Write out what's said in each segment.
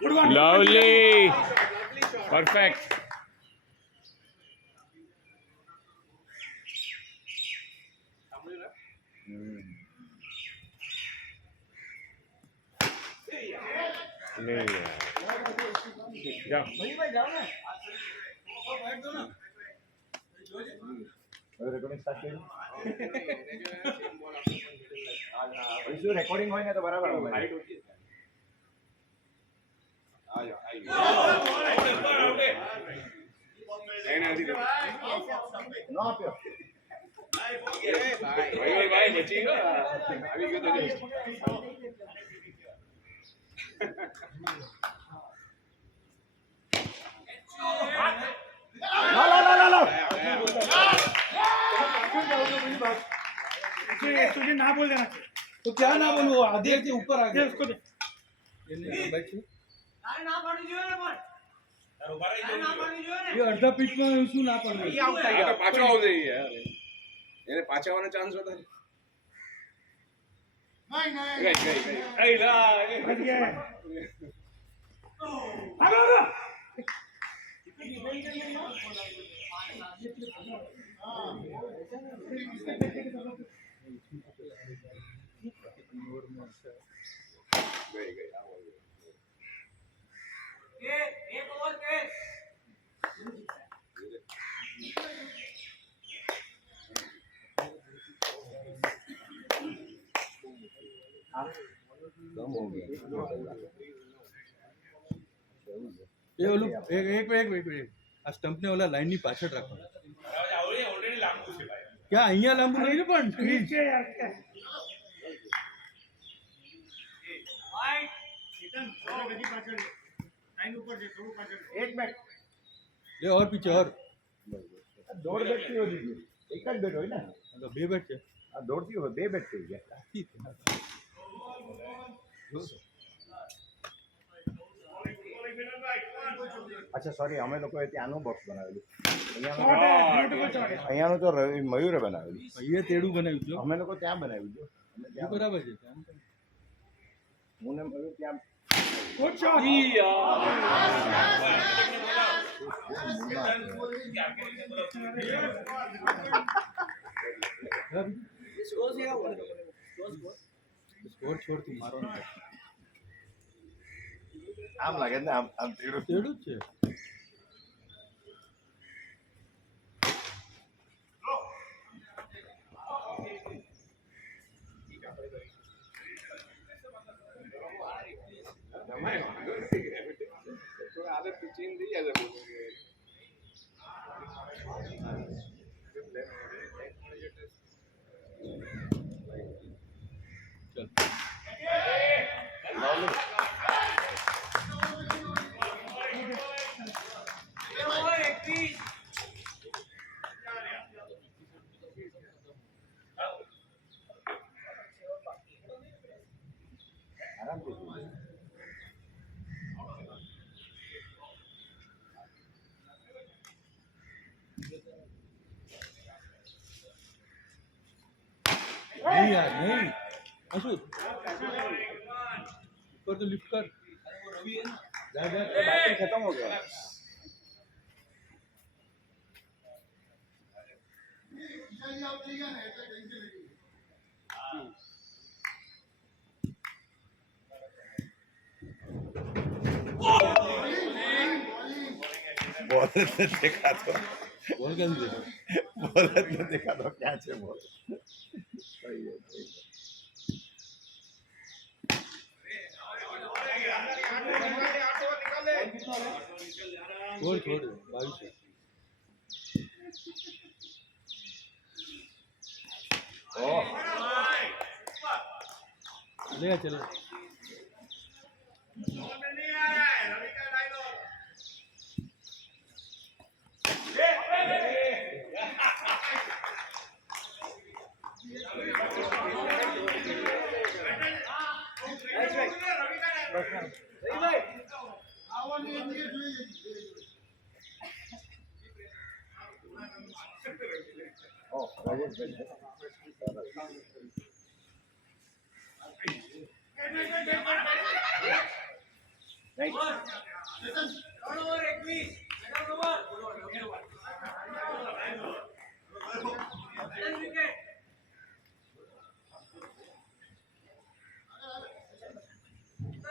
Good one. Lovely. Perfect. नहीं यार recording start કર્યું શું રેકોર્ડિંગ હોય ને તો બરાબર આવે નો આપ્યો भाई बची गया अभी क्यों तो લો तुझे ना बोल देना तो क्या ना बोलूं आधे के ऊपर आ दे गया उसको दे ये अर्धा पीठ में શું ના પડે पाछो आउट है यार એને પાછા આવવાનો ચાન્સ વધારે ગઈ લા बच गया है भागो भागो एक ओवर के કમ હો ગયા એ ઓલું એક આ સ્ટમ્પ ને ઓલા લાઈન ની પાછળ રાખો ઓલરેડી લાંબુ છે ભાઈ ક્યાં અહીંયા લાંબુ નહીં ને પણ नीचे यार क्या वाइट चेतन थोड़ा गति पाछળ लाइन ऊपर से થોડું પાછળ એક બેટ લે ઓર પીછે ઓર દોઢ બેટ થી વધી ગયું એક જ બેટ હોય ને તો બે બેટ છે આ દોઢ થી બે બેટ થઈ ગયા અચ્છા સોરી અમે લોકોએ ત્યાંનું બોક્સ બનાવેલું અહીંયાનું તો રવિ મયુરે બનાવેલું અહીંયા તેડું બનાવ્યું છે અમે લોકો ત્યાં બનાવ્યું છે અમે એ ત્યાં બરાબર છે હું ને મયુર ત્યાં गुड शॉट સ્કોર છોડ તું મારો આમ લાગે ને આમ તેડું તેડું જ છે थोड़ा आदत चेंज दी है ओवर 21 આરામથી નહીં યાર નહીં અશું ઉપર તો લિફ્ટ કર જા જા બાકી ખતમ હો ગયા બોલ જ નથી દેખાતો બોલ કેમ દેખો બોલ જ નથી દેખાતો ક્યાં છે બોલ છોડ છોડ 22 ઓહ ले चलो ઓહ Rajeshbhai 3 over 21 second over second wicket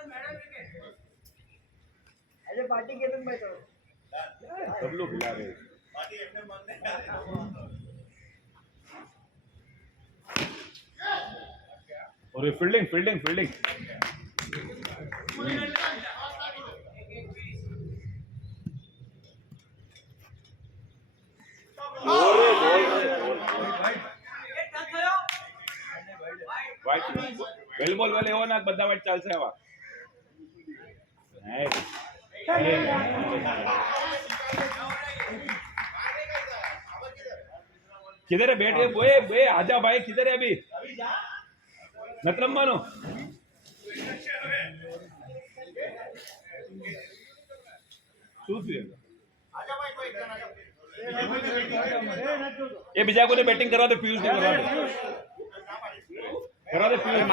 madam wicket આજે પાર્ટી કેતન ભાઈ કરો सब लोग हिला रहे हैं। और fielding fielding fielding wicket touch થયો વાઇટ વેલ બોલ વેલ એવો ના બધા વાઇટ ચાલશે આવા किधर है बैठ गए बोए बे आजा भाई किधर है अभी नतरम मानो શું થયું એ બીજા કોઈને બેટિંગ કરવા દે પિયુષ ને કરવા દે પિયુષ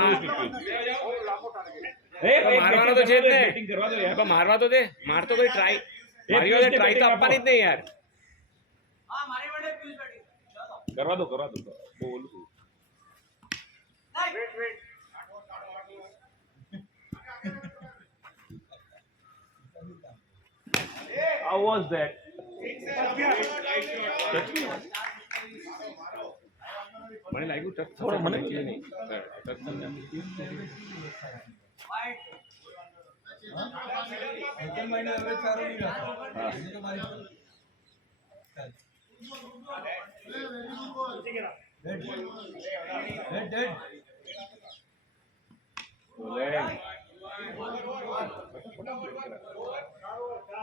મારવાનો તો છે જ ને બેટિંગ કરવા દો યાર પણ મારવા તો દે માર તો કોઈ ટ્રાય મારી વાળે ટ્રાય તો આપવાની જ નહીં યાર हां मारी बड़े प्यूज बैटिंग चलो કરવા દો બહુ ઓલું છું वेट How was that? મને લાગ્યું ટચ થોડો મને નહીં वाइट એકદમ મહિને હવે સારો નહીં રાખો એને તો મારી ડેડ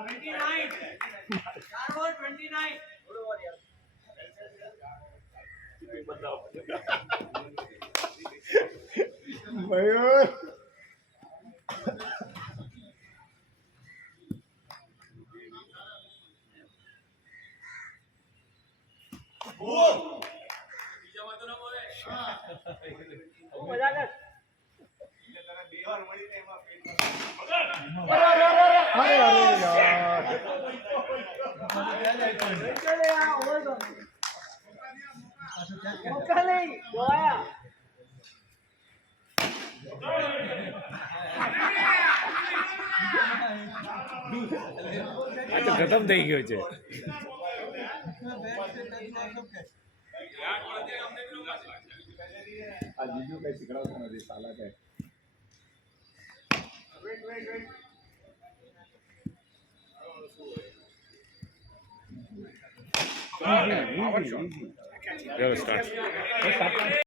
29 4 over 29 મયુર અરે યાર આ તો ખતમ થઈ ગયો છે આ બીજું કઈ શીખડાવતો નથી સાલા કઈ ચલો સ્ટાર્ટ